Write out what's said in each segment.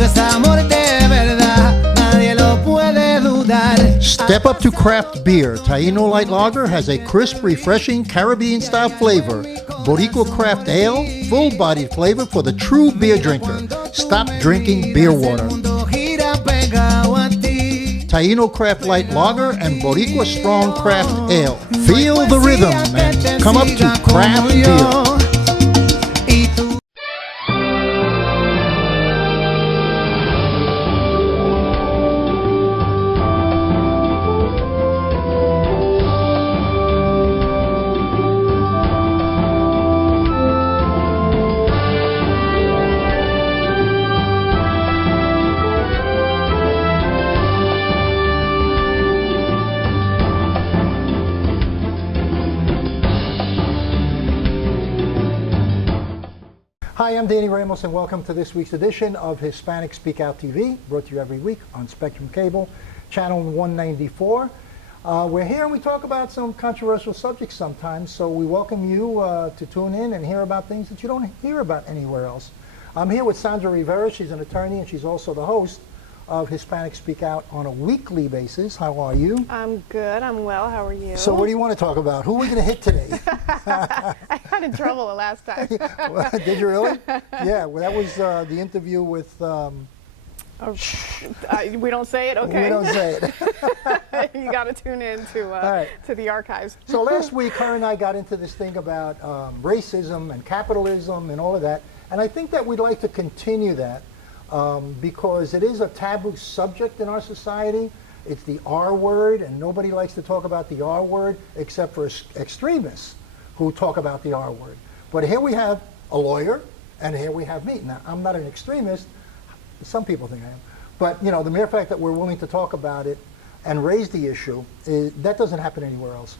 Esto es amor de verdad, nadie lo puede dudar. Step up to craft beer. Taino Light Lager has a crisp, refreshing Caribbean-style flavor. Boricua Craft Ale, full-bodied flavor for the true beer drinker. Stop drinking beer water. Taino Craft Light Lager and Boricua Strong Craft Ale. Feel the rhythm and come up to craft beer. Hi, I'm Danny Ramos, and welcome to this week's edition of Hispanic Speak Out TV, brought to you every week on Spectrum Cable, channel 194. We're here and we talk about some controversial subjects sometimes, so we welcome you to tune in and hear about things that you don't hear about anywhere else. I'm here with Sandra Rivera. She's an attorney, and she's also the host of Hispanic Speak Out on a weekly basis. How are you? I'm good. I'm well. How are you? So what do you want to talk about? Who are we going to hit today? I got in trouble the last time. Did you really? Yeah, well, that was the interview with... we don't say it? Okay. We don't say it. You got to tune in to the archives. So last week, her and I got into this thing about racism and capitalism and all of that. And I think that we'd like to continue that because it is a taboo subject in our society. It's the R word, and nobody likes to talk about the R word except for extremists who talk about the R word. But here we have a lawyer, and here we have me. Now, I'm not an extremist. Some people think I am. But, you know, the mere fact that we're willing to talk about it and raise the issue, that doesn't happen anywhere else.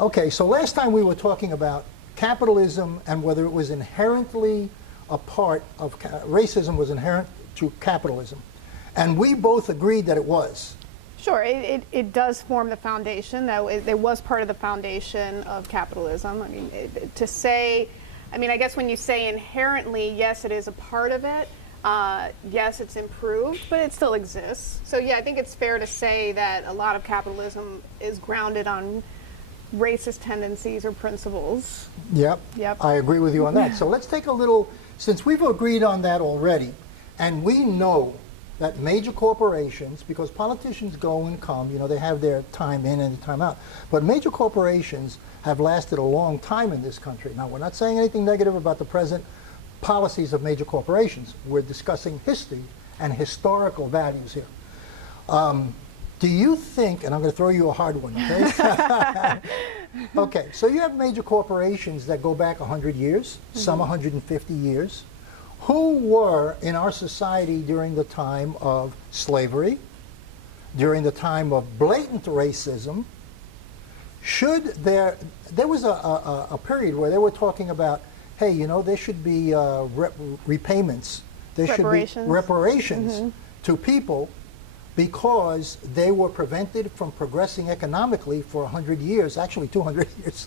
Okay, so last time we were talking about capitalism and whether it was inherently a part of, racism was inherent to capitalism. And we both agreed that it was. Sure, it does form the foundation. It was part of the foundation of capitalism. I mean, to say, I mean, I guess when you say inherently, yes, it is a part of it. Yes, it's improved, but it still exists. So yeah, I think it's fair to say that a lot of capitalism is grounded on racist tendencies or principles. Yep. I agree with you on that. So let's take a little, since we've agreed on that already, and we know that major corporations, because politicians go and come, you know, they have their time in and time out, but major corporations have lasted a long time in this country. Now, we're not saying anything negative about the present policies of major corporations. We're discussing history and historical values here. Do you think, and I'm going to throw you a hard one, okay? Okay, so you have major corporations that go back 100 years, some 150 years, who were in our society during the time of slavery, during the time of blatant racism. Should there was a period where they were talking about, hey, you know, there should be repayments. There should be reparations to people because they were prevented from progressing economically for 100 years, actually 200 years.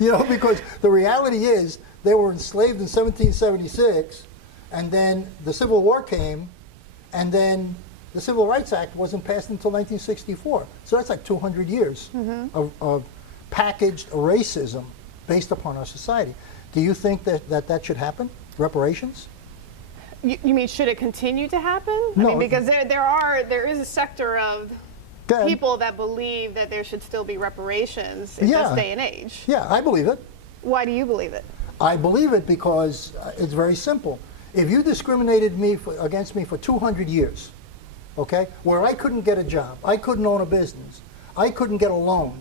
You know, because the reality is they were enslaved in 1776, and then the Civil War came, and then the Civil Rights Act wasn't passed until 1964. So that's like 200 years of packaged racism based upon our society. Do you think that should happen? Reparations? You mean, should it continue to happen? No. I mean, because there is a sector of people that believe that there should still be reparations in this day and age. Yeah, I believe it. Why do you believe it? I believe it because it's very simple. If you discriminated against me for 200 years, okay, where I couldn't get a job, I couldn't own a business, I couldn't get a loan,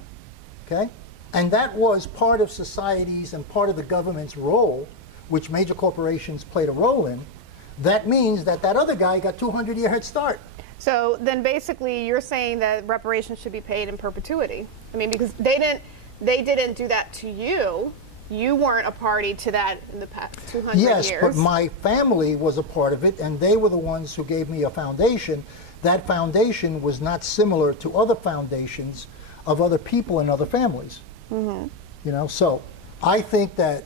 okay, and that was part of society's and part of the government's role, which major corporations played a role in, that means that other guy got 200-year head start. So then basically you're saying that reparations should be paid in perpetuity. I mean, because they didn't do that to you. You weren't a party to that in the past 200 years. Yes, but my family was a part of it, and they were the ones who gave me a foundation. That foundation was not similar to other foundations of other people and other families. You know, so I think that,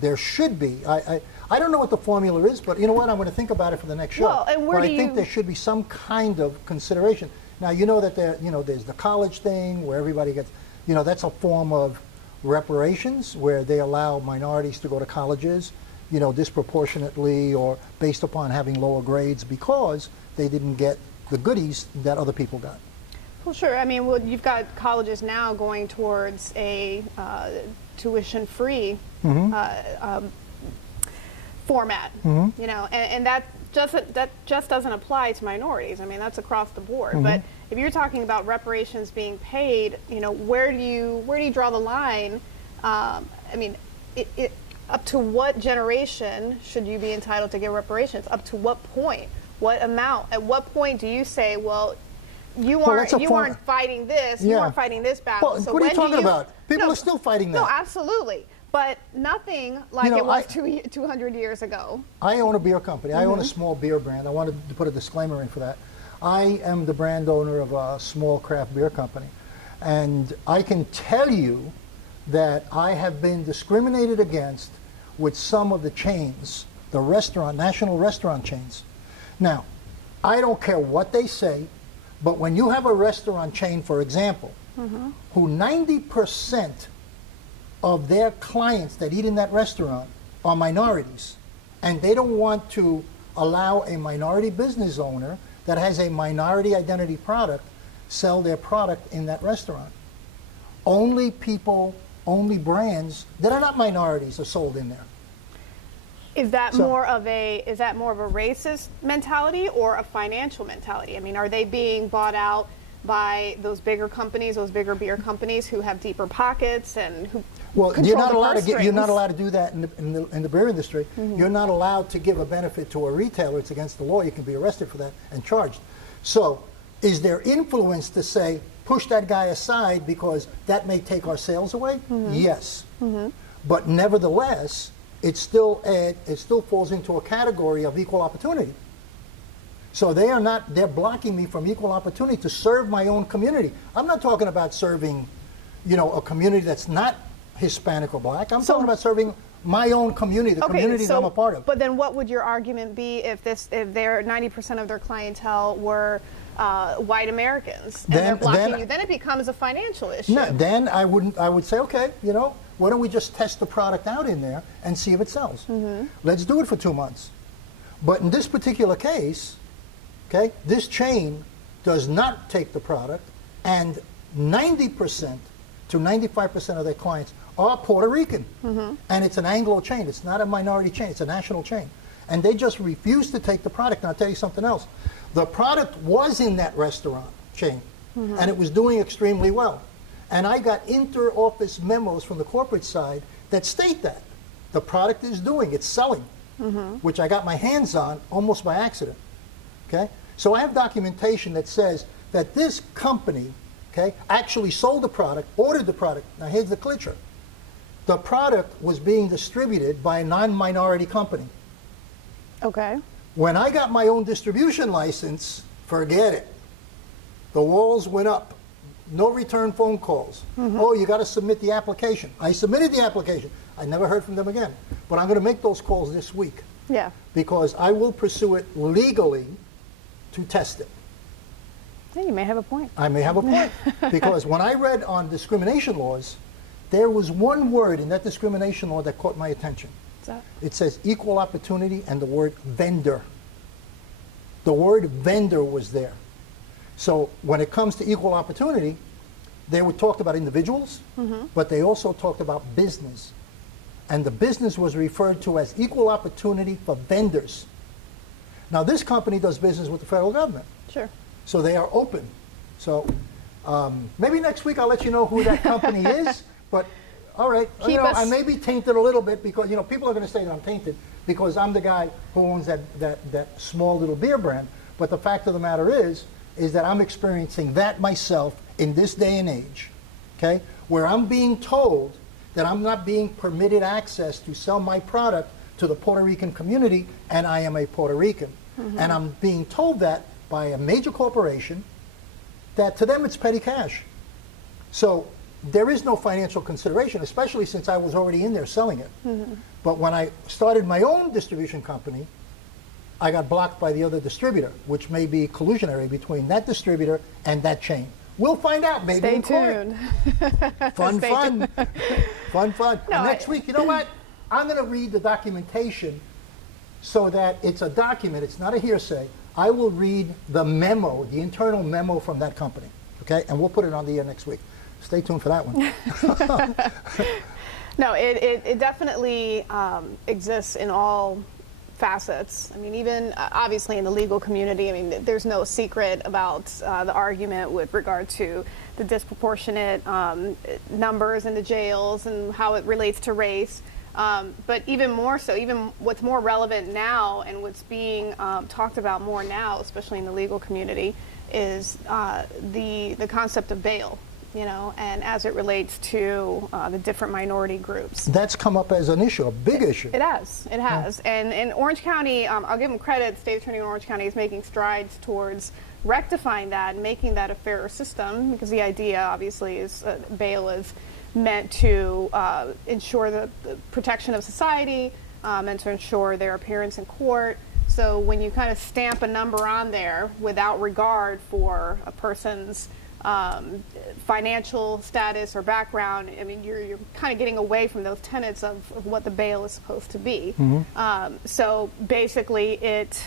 there should be. I don't know what the formula is, but you know what? I'm going to think about it for the next show. Well, and where but do I think you- there should be some kind of consideration. Now, you know that there's the college thing where everybody gets, that's a form of reparations where they allow minorities to go to colleges, disproportionately or based upon having lower grades because they didn't get the goodies that other people got. Well, sure. I mean, well, you've got colleges now going towards a tuition-free format, and that just doesn't apply to minorities. I mean, that's across the board. But if you're talking about reparations being paid, where do you draw the line? I mean, up to what generation should you be entitled to get reparations? Up to what point? What amount? At what point do you say, well, you aren't fighting this, you aren't fighting this battle? Well, so what are you when talking about? People are still fighting that. No, absolutely. But nothing like it was 200 years ago. I own a beer company. I own a small beer brand. I wanted to put a disclaimer in for that. I am the brand owner of a small craft beer company. And I can tell you that I have been discriminated against with some of the chains, the national restaurant chains. Now, I don't care what they say, but when you have a restaurant chain, for example, who 90% of their clients that eat in that restaurant are minorities, and they don't want to allow a minority business owner that has a minority identity product sell their product in that restaurant. Only brands that are not minorities are sold in there. Is that more of a racist mentality or a financial mentality? I mean, are they being bought out by those bigger companies, those bigger beer companies who have deeper pockets and who control you're not the allowed purse you're not strings? allowed to do that in the beer industry. You're not allowed to give a benefit to a retailer. It's against the law. You can be arrested for that and charged. So, is there influence to say push that guy aside because that may take our sales away? Yes, but nevertheless, it still falls into a category of equal opportunity. So they're blocking me from equal opportunity to serve my own community. I'm not talking about serving, a community that's not Hispanic or black. I'm talking about serving my own community, the community that I'm a part of. But then what would your argument be if their 90% of their clientele were white Americans and they're blocking you? Then it becomes a financial issue. No, then I would say, okay, why don't we just test the product out in there and see if it sells? Let's do it for 2 months. But in this particular case, okay, this chain does not take the product, and 90% to 95% of their clients are Puerto Rican. And it's an Anglo chain. It's not a minority chain. It's a national chain. And they just refuse to take the product. And I'll tell you something else. The product was in that restaurant chain, and it was doing extremely well. And I got inter-office memos from the corporate side that state that the product is doing, it's selling, which I got my hands on almost by accident. Okay, so I have documentation that says that this company, okay, actually sold the product, ordered the product. Now here's the clincher: the product was being distributed by a non-minority company. Okay. When I got my own distribution license, forget it. The walls went up. No return phone calls. Oh, you got to submit the application. I submitted the application. I never heard from them again. But I'm going to make those calls this week. Yeah. Because I will pursue it legally to test it. Yeah, you may have a point. I may have a point. Because when I read on discrimination laws, there was one word in that discrimination law that caught my attention. What's that? It says equal opportunity and the word vendor. The word vendor was there. So when it comes to equal opportunity, they were talked about individuals, but they also talked about business. And the business was referred to as equal opportunity for vendors. Now this company does business with the federal government. Sure. So they are open. So maybe next week I'll let you know who that company is, but all right. I may be tainted a little bit because, people are going to say that I'm tainted because I'm the guy who owns that small little beer brand. But the fact of the matter is that I'm experiencing that myself in this day and age, okay, where I'm being told that I'm not being permitted access to sell my product to the Puerto Rican community, and I am a Puerto Rican. And I'm being told that by a major corporation that to them it's petty cash. So there is no financial consideration, especially since I was already in there selling it. But when I started my own distribution company, I got blocked by the other distributor, which may be collusionary between that distributor and that chain. We'll find out, maybe in court. Stay tuned. Fun, Stay fun. tuned. Fun, fun. No, Next week, you know what? I'm going to read the documentation so that it's a document, it's not a hearsay. I will read the memo, the internal memo from that company, okay? And we'll put it on the air next week. Stay tuned for that one. No, it definitely exists in all facets. I mean, even obviously in the legal community, I mean, there's no secret about the argument with regard to the disproportionate numbers in the jails and how it relates to race. But even more so, even what's more relevant now and what's being talked about more now, especially in the legal community, is the concept of bail. You know, and as it relates to the different minority groups. That's come up as an issue, a big issue. It has. And in Orange County, I'll give them credit, the state attorney in Orange County is making strides towards rectifying that and making that a fairer system, because the idea, obviously, is bail is meant to ensure the protection of society and to ensure their appearance in court. So when you kind of stamp a number on there without regard for a person's financial status or background, I mean, you're kind of getting away from those tenets of what the bail is supposed to be. So basically, it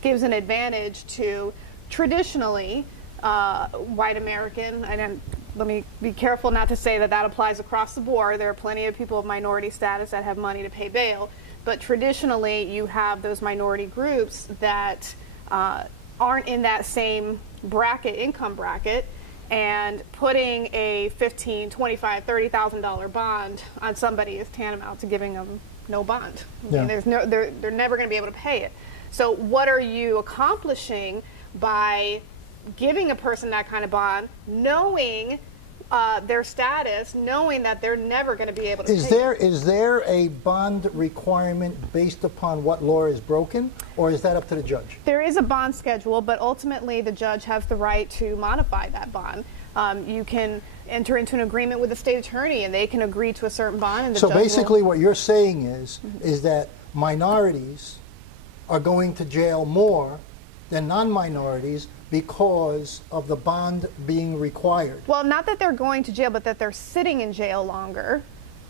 gives an advantage to traditionally white American, and let me be careful not to say that that applies across the board. There are plenty of people of minority status that have money to pay bail, but traditionally you have those minority groups that aren't in that same bracket, income bracket, and putting a $15,000, $25,000, $30,000 bond on somebody is tantamount to giving them no bond. I mean, they're never going to be able to pay it. So what are you accomplishing by giving a person that kind of bond, knowing their status, knowing that they're never going to be able to pay it? Is there a bond requirement based upon what law is broken, or is that up to the judge? There is a bond schedule, but ultimately the judge has the right to modify that bond. You can enter into an agreement with the state attorney, and they can agree to a certain bond. And the So judge basically will... what you're saying is that minorities are going to jail more than non-minorities because of the bond being required. Well, not that they're going to jail, but that they're sitting in jail longer,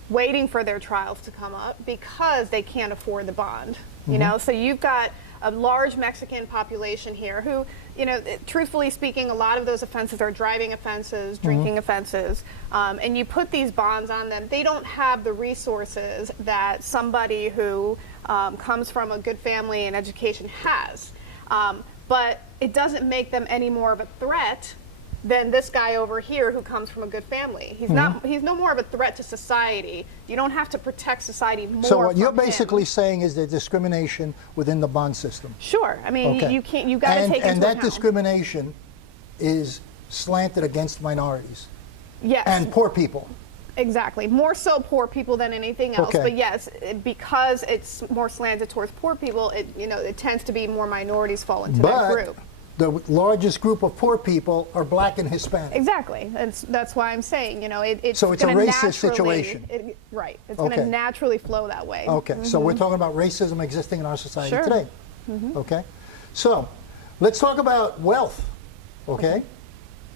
waiting for their trials to come up because they can't afford the bond. You know, so you've got a large Mexican population here who, you know, truthfully speaking, a lot of those offenses are driving offenses, drinking offenses, and you put these bonds on them. They don't have the resources that somebody who comes from a good family and education has. But it doesn't make them any more of a threat than this guy over here who comes from a good family. He's he's no more of a threat to society. You don't have to protect society more. So what you're from him. basically saying is there's discrimination within the bond system. Sure. I mean, Okay. you can't. You got to take into And that account. discrimination is slanted against minorities Yes. and poor people. Exactly. More so poor people than anything else. Okay. But yes, because it's more slanted towards poor people, it tends to be more minorities fall into that But group. the largest group of poor people are black and Hispanic. Exactly. That's why I'm saying, it's So it's a gonna racist naturally- situation. Right. It's going to Okay. naturally flow that way. Okay, so we're talking about racism existing in our society Sure. today. Okay, so let's talk about wealth. Okay,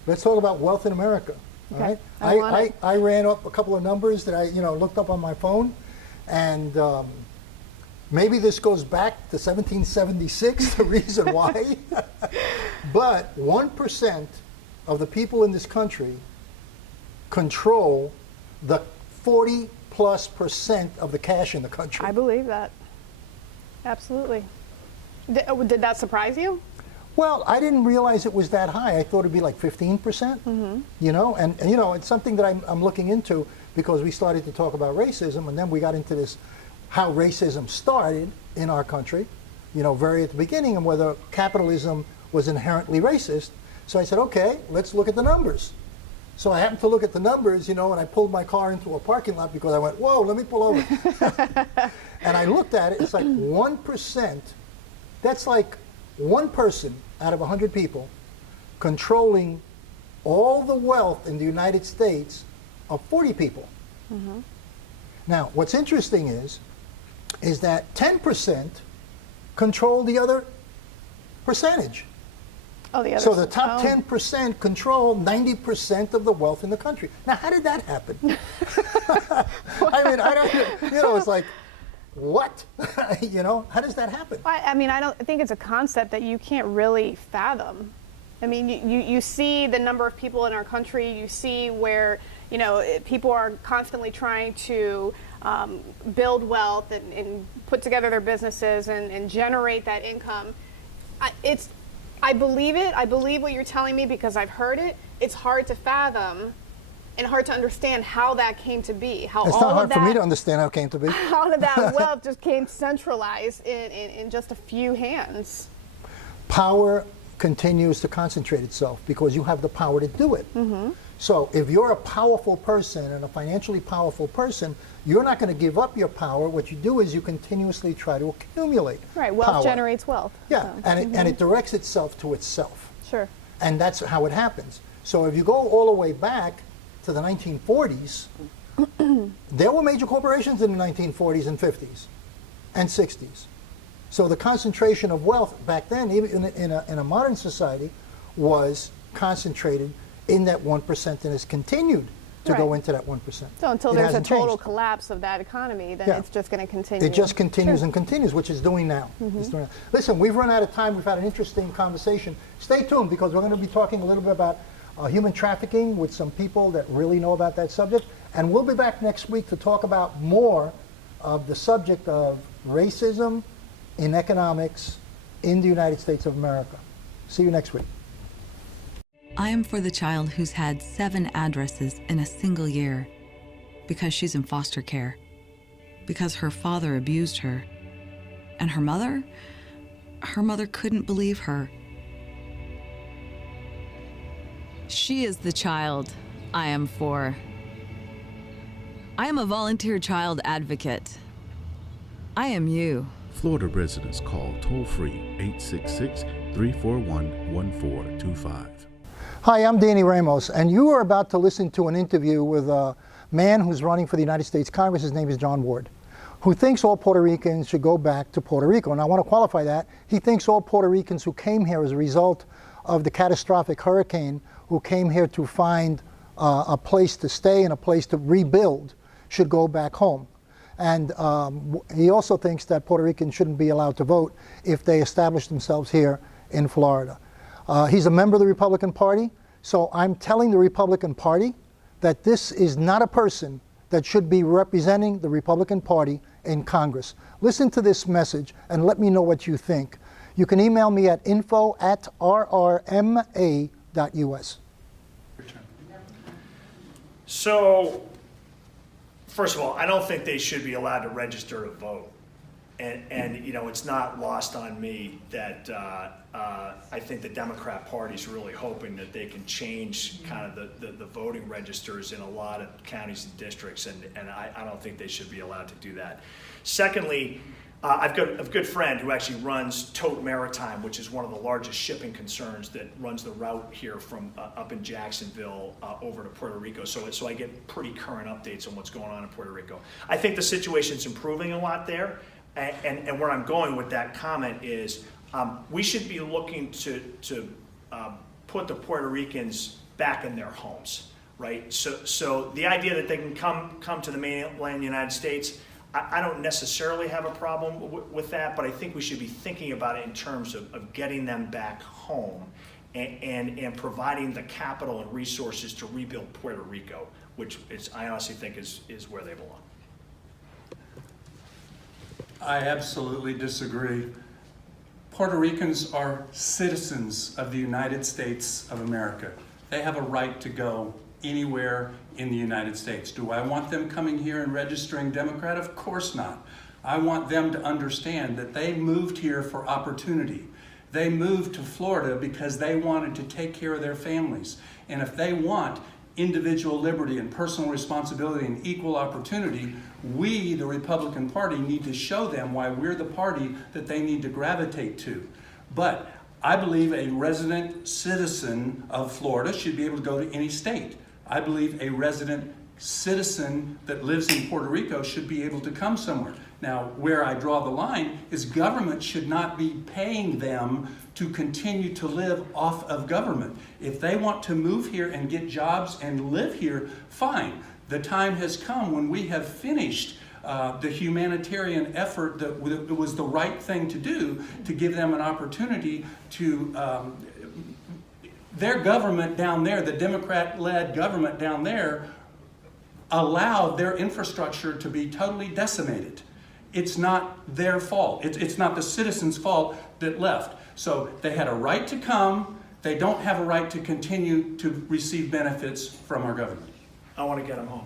let's talk about wealth in America. All Okay. right, I want it. I ran up a couple of numbers that I looked up on my phone, and maybe this goes back to 1776. The reason why, but 1% of the people in this country control the 40+% of the cash in the country. I believe that. Absolutely. Did that surprise you? Well, I didn't realize it was that high. I thought it'd be like 15%. And it's something that I'm looking into because we started to talk about racism, and then we got into this how racism started in our country, very at the beginning, and whether capitalism was inherently racist. So I said, okay, let's look at the numbers. So I happened to look at the numbers, and I pulled my car into a parking lot because I went, whoa, let me pull over. And I looked at it, it's like 1%. That's like one person out of 100 people controlling all the wealth in the United States of 40 people. Now, what's interesting is that 10% control the other percentage. Oh, the other. So the top 10% control 90% of the wealth in the country. Now, how did that happen? I mean, I don't, it's like, what? How does that happen? I mean, I think it's a concept that you can't really fathom. I mean, you see the number of people in our country, you see where, people are constantly trying to build wealth and put together their businesses and generate that income. I believe it. I believe what you're telling me because I've heard it. It's hard to fathom and hard to understand how that came to be. How it's all not hard of that, for me to understand how it came to be. All of that wealth just came centralized in just a few hands. Power continues to concentrate itself because you have the power to do it. So if you're a powerful person and a financially powerful person, you're not going to give up your power. What you do is you continuously try to accumulate Right, wealth power. generates wealth. Yeah, So. and it directs itself to itself. Sure. And that's how it happens. So if you go all the way back to the 1940s, there were major corporations in the 1940s and 50s and 60s. So the concentration of wealth back then, even in a modern society, was concentrated in that 1%, and has continued to go into that 1%. So until It there's a hasn't total changed. collapse of that economy, then Yeah. it's just going to continue. It just continues Sure. and continues, which it's doing now. It's doing now. Listen, we've run out of time. We've had an interesting conversation. Stay tuned because we're going to be talking a little bit about human trafficking with some people that really know about that subject. And we'll be back next week to talk about more of the subject of racism in economics in the United States of America. See you next week. I am for the child who's had 7 addresses in a single year because she's in foster care, because her father abused her, and her mother couldn't believe her. She is the child I am for. I am a volunteer child advocate. I am you. Florida residents call toll-free 866-341-1425. Hi, I'm Danny Ramos, and you are about to listen to an interview with a man who's running for the United States Congress. His name is John Ward, who thinks all Puerto Ricans should go back to Puerto Rico. And I want to qualify that. He thinks all Puerto Ricans who came here as a result of the catastrophic hurricane, who came here to find a place to stay and a place to rebuild, should go back home. And he also thinks that Puerto Ricans shouldn't be allowed to vote if they establish themselves here in Florida. He's a member of the Republican Party, so I'm telling the Republican Party that this is not a person that should be representing the Republican Party in Congress. Listen to this message and let me know what you think. You can email me at info@rrma.us. So, first of all, I don't think they should be allowed to register to vote. And it's not lost on me that I think the Democrat Party is really hoping that they can change kind of the voting registers in a lot of counties and districts, and I don't think they should be allowed to do that. Secondly, I've got a good friend who actually runs Tote Maritime, which is one of the largest shipping concerns that runs the route here from up in Jacksonville over to Puerto Rico. So I get pretty current updates on what's going on in Puerto Rico. I think the situation's improving a lot there. And where I'm going with that comment is we should be looking to put the Puerto Ricans back in their homes, right? So the idea that they can come to the mainland United States, I don't necessarily have a problem with that, but I think we should be thinking about it in terms of getting them back home and providing the capital and resources to rebuild Puerto Rico, which I honestly think is where they belong. I absolutely disagree. Puerto Ricans are citizens of the United States of America. They have a right to go anywhere in the United States. Do I want them coming here and registering Democrat? Of course not. I want them to understand that they moved here for opportunity. They moved to Florida because they wanted to take care of their families. And if they want individual liberty and personal responsibility and equal opportunity, we, the Republican Party, need to show them why we're the party that they need to gravitate to. But I believe a resident citizen of Florida should be able to go to any state. I believe a resident citizen that lives in Puerto Rico should be able to come somewhere. Now, where I draw the line is government should not be paying them to continue to live off of government. If they want to move here and get jobs and live here, fine. The time has come when we have finished the humanitarian effort that was the right thing to do, to give them an opportunity to, their government down there, the Democrat-led government down there, allowed their infrastructure to be totally decimated. It's not their fault. It's not the citizens' fault that left. So they had a right to come. They don't have a right to continue to receive benefits from our government. I want to get them home.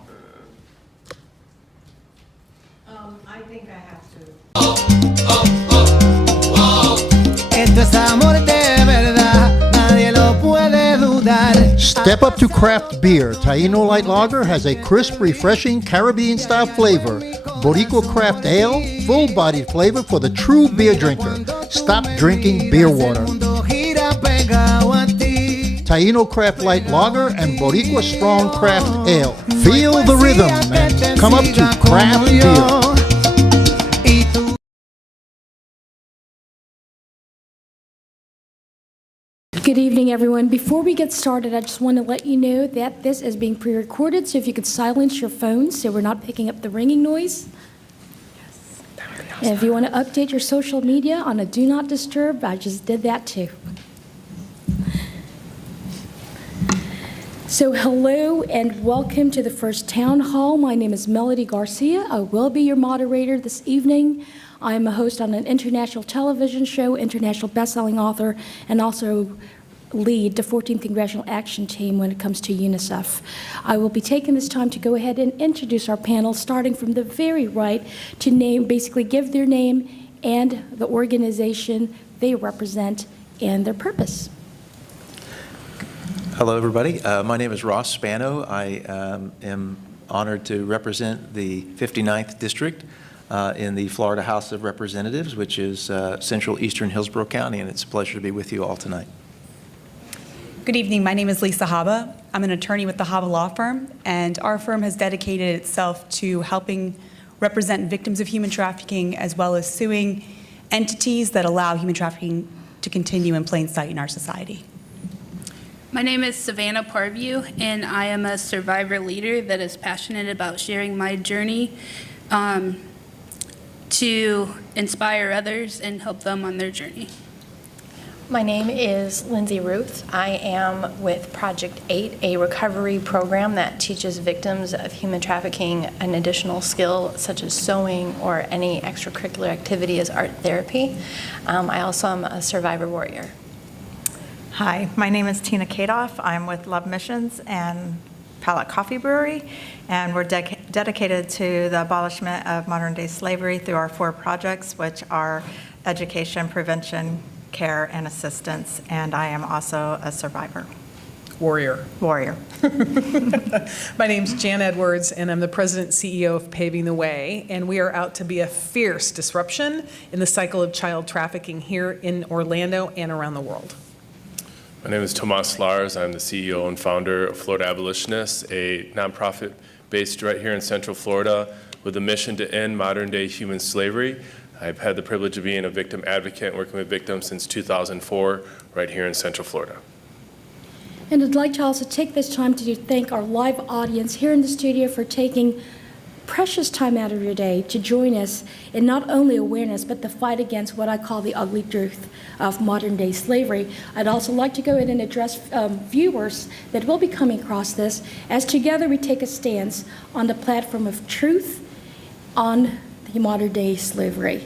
I think I have to. Esto es amor de verdad, nadie lo puede dudar. Step up to craft beer. Taino Light Lager has a crisp, refreshing Caribbean-style flavor. Boricua Craft Ale, full-bodied flavor for the true beer drinker. Stop drinking beer water. Taino Craft Light Lager and Boricua Strong Craft Ale. Feel the rhythm and come up to craft beer. Good evening, everyone. Before we get started, I just want to let you know that this is being pre-recorded, so if you could silence your phones so we're not picking up the ringing noise. And if you want to update your social media on a do not disturb, I just did that too. So hello and welcome to the first town hall. My name is Melody Garcia. I will be your moderator this evening. I am a host on an international television show, international best-selling author, and also lead the 14th Congressional Action Team when it comes to UNICEF. I will be taking this time to go ahead and introduce our panel, starting from the very right, to basically give their name and the organization they represent and their purpose. Hello, everybody. My name is Ross Spano. I am honored to represent the 59th District in the Florida House of Representatives, which is central eastern Hillsborough County, and it's a pleasure to be with you all tonight. Good evening. My name is Lisa Haba. I'm an attorney with the Haba Law Firm, and our firm has dedicated itself to helping represent victims of human trafficking as well as suing entities that allow human trafficking to continue in plain sight in our society. My name is Savannah Parview, and I am a survivor leader that is passionate about sharing my journey to inspire others and help them on their journey. My name is Lindsay Ruth. I am with Project 8, a recovery program that teaches victims of human trafficking an additional skill such as sewing or any extracurricular activity as art therapy. I also am a survivor warrior. Hi, my name is Tina Kadoff. I'm with Love Missions and Palette Coffee Brewery, and we're dedicated to the abolishment of modern-day slavery through our 4 projects, which are education, prevention, care, and assistance, and I am also a survivor. Warrior. My name's Jan Edwards, and I'm the President and CEO of Paving the Way, and we are out to be a fierce disruption in the cycle of child trafficking here in Orlando and around the world. My name is Tomas Lars. I'm the CEO and founder of Florida Abolitionists, a nonprofit based right here in Central Florida with a mission to end modern-day human slavery. I've had the privilege of being a victim advocate and working with victims since 2004 right here in Central Florida. And I'd like to also take this time to thank our live audience here in the studio for taking precious time out of your day to join us in not only awareness, but the fight against what I call the ugly truth of modern-day slavery. I'd also like to go ahead and address viewers that will be coming across this, as together we take a stance on the platform of truth on the modern-day slavery.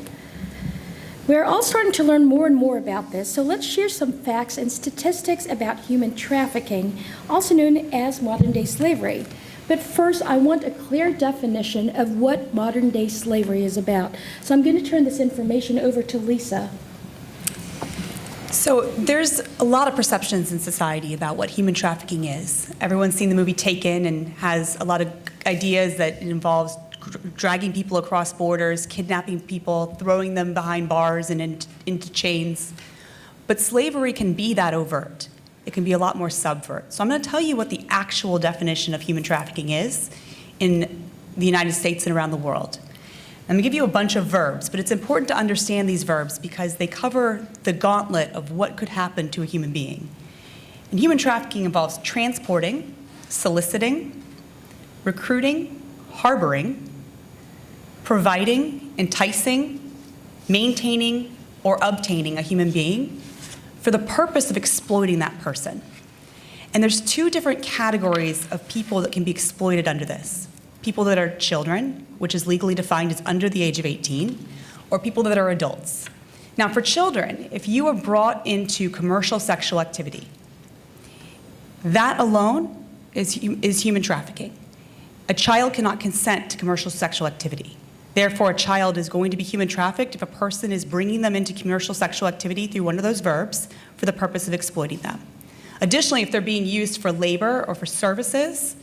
We're all starting to learn more and more about this, so let's share some facts and statistics about human trafficking, also known as modern-day slavery. But first, I want a clear definition of what modern-day slavery is about. So I'm going to turn this information over to Lisa. So there's a lot of perceptions in society about what human trafficking is. Everyone's seen the movie Taken and has a lot of ideas that it involves dragging people across borders, kidnapping people, throwing them behind bars and into chains. But slavery can be that overt. It can be a lot more subvert. So I'm going to tell you what the actual definition of human trafficking is, in the United States and around the world. I'm going to give you a bunch of verbs, but it's important to understand these verbs because they cover the gauntlet of what could happen to a human being. And human trafficking involves transporting, soliciting, recruiting, harboring, providing, enticing, maintaining, or obtaining a human being for the purpose of exploiting that person. And there's two different categories of people that can be exploited under this. People that are children, which is legally defined as under the age of 18, or people that are adults. Now for children, if you are brought into commercial sexual activity, that alone is human trafficking. A child cannot consent to commercial sexual activity. Therefore, a child is going to be human trafficked if a person is bringing them into commercial sexual activity through one of those verbs for the purpose of exploiting them. Additionally, if they're being used for labor or for services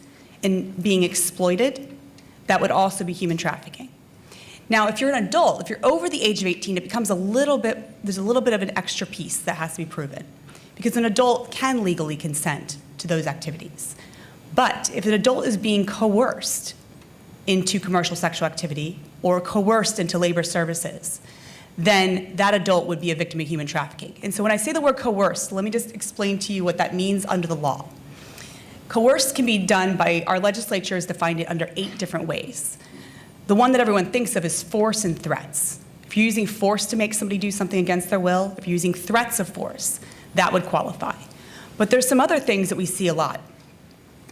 and being exploited, that would also be human trafficking. Now, if you're an adult, if you're over the age of 18, it becomes there's a little bit of an extra piece that has to be proven, because an adult can legally consent to those activities. But if an adult is being coerced into commercial sexual activity or coerced into labor services, then that adult would be a victim of human trafficking. And so when I say the word coerced, let me just explain to you what that means under the law. Coerced can be done by, our legislature has defined it under 8 different ways. The one that everyone thinks of is force and threats. If you're using force to make somebody do something against their will, if you're using threats of force, that would qualify. But there's some other things that we see a lot.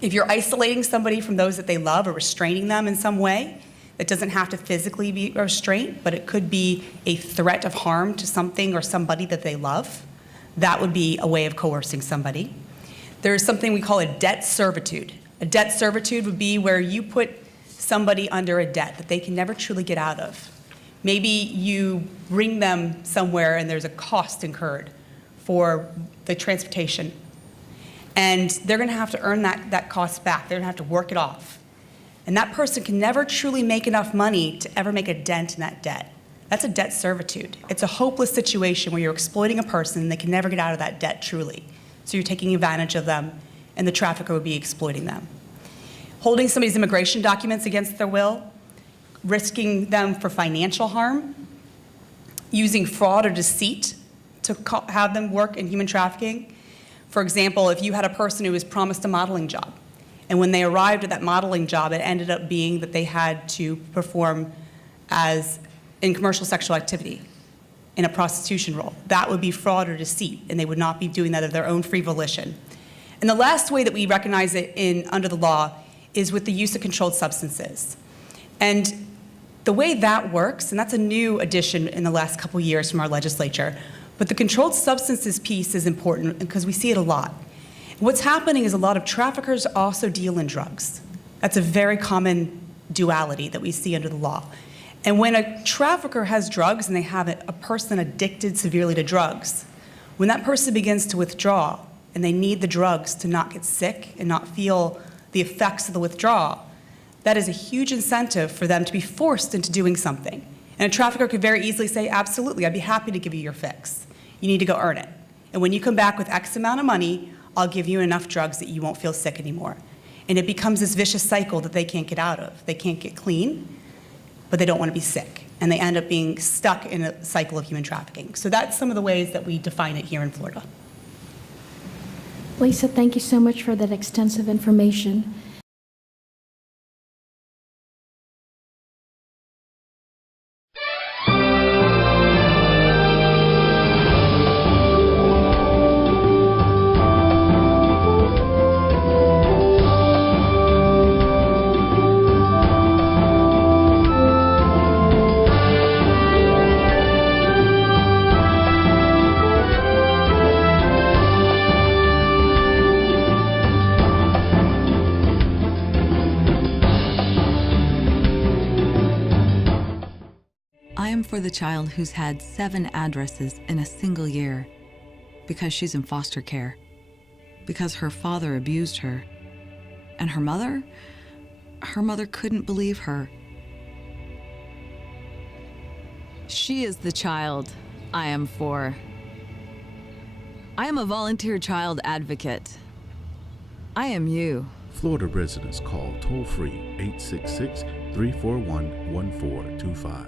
If you're isolating somebody from those that they love or restraining them in some way, that doesn't have to physically be a restraint, but it could be a threat of harm to something or somebody that they love. That would be a way of coercing somebody. There's something we call a debt servitude. A debt servitude would be where you put somebody under a debt that they can never truly get out of. Maybe you bring them somewhere and there's a cost incurred for the transportation. And they're going to have to earn that cost back. They're going to have to work it off. And that person can never truly make enough money to ever make a dent in that debt. That's a debt servitude. It's a hopeless situation where you're exploiting a person and they can never get out of that debt truly. So you're taking advantage of them, and the trafficker would be exploiting them. Holding somebody's immigration documents against their will, risking them for financial harm, using fraud or deceit to have them work in human trafficking. For example, if you had a person who was promised a modeling job, and when they arrived at that modeling job, it ended up being that they had to perform in commercial sexual activity in a prostitution role. That would be fraud or deceit, and they would not be doing that of their own free volition. And the last way that we recognize it under the law is with the use of controlled substances. And the way that works, and that's a new addition in the last couple years from our legislature, but the controlled substances piece is important because we see it a lot. What's happening is a lot of traffickers also deal in drugs. That's a very common duality that we see under the law. And when a trafficker has drugs and they have a person addicted severely to drugs, when that person begins to withdraw and they need the drugs to not get sick and not feel the effects of the withdrawal, that is a huge incentive for them to be forced into doing something. And a trafficker could very easily say, absolutely, I'd be happy to give you your fix. You need to go earn it. And when you come back with X amount of money, I'll give you enough drugs that you won't feel sick anymore. And it becomes this vicious cycle that they can't get out of. They can't get clean, but they don't want to be sick. And they end up being stuck in a cycle of human trafficking. So that's some of the ways that we define it here in Florida. Lisa, thank you so much for that extensive information. For the child who's had 7 addresses in a single year, because she's in foster care, because her father abused her, and her mother couldn't believe her. She is the child I am for. I am a volunteer child advocate. I am you Florida residents call toll-free 866-341-1425.